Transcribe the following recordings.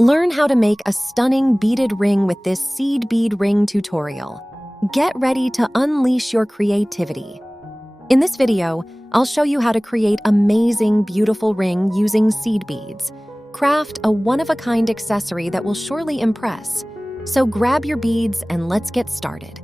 Learn how to make a stunning beaded ring with this seed bead ring tutorial. Get ready to unleash your creativity. In this video, I'll show you how to create amazing, beautiful ring using seed beads. Craft a one-of-a-kind accessory that will surely impress. So grab your beads and let's get started.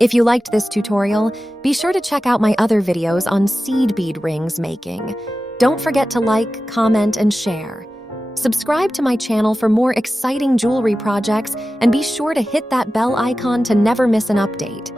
If you liked this tutorial, be sure to check out my other videos on seed bead rings making. Don't forget to like, comment, and share. Subscribe to my channel for more exciting jewelry projects, and be sure to hit that bell icon to never miss an update.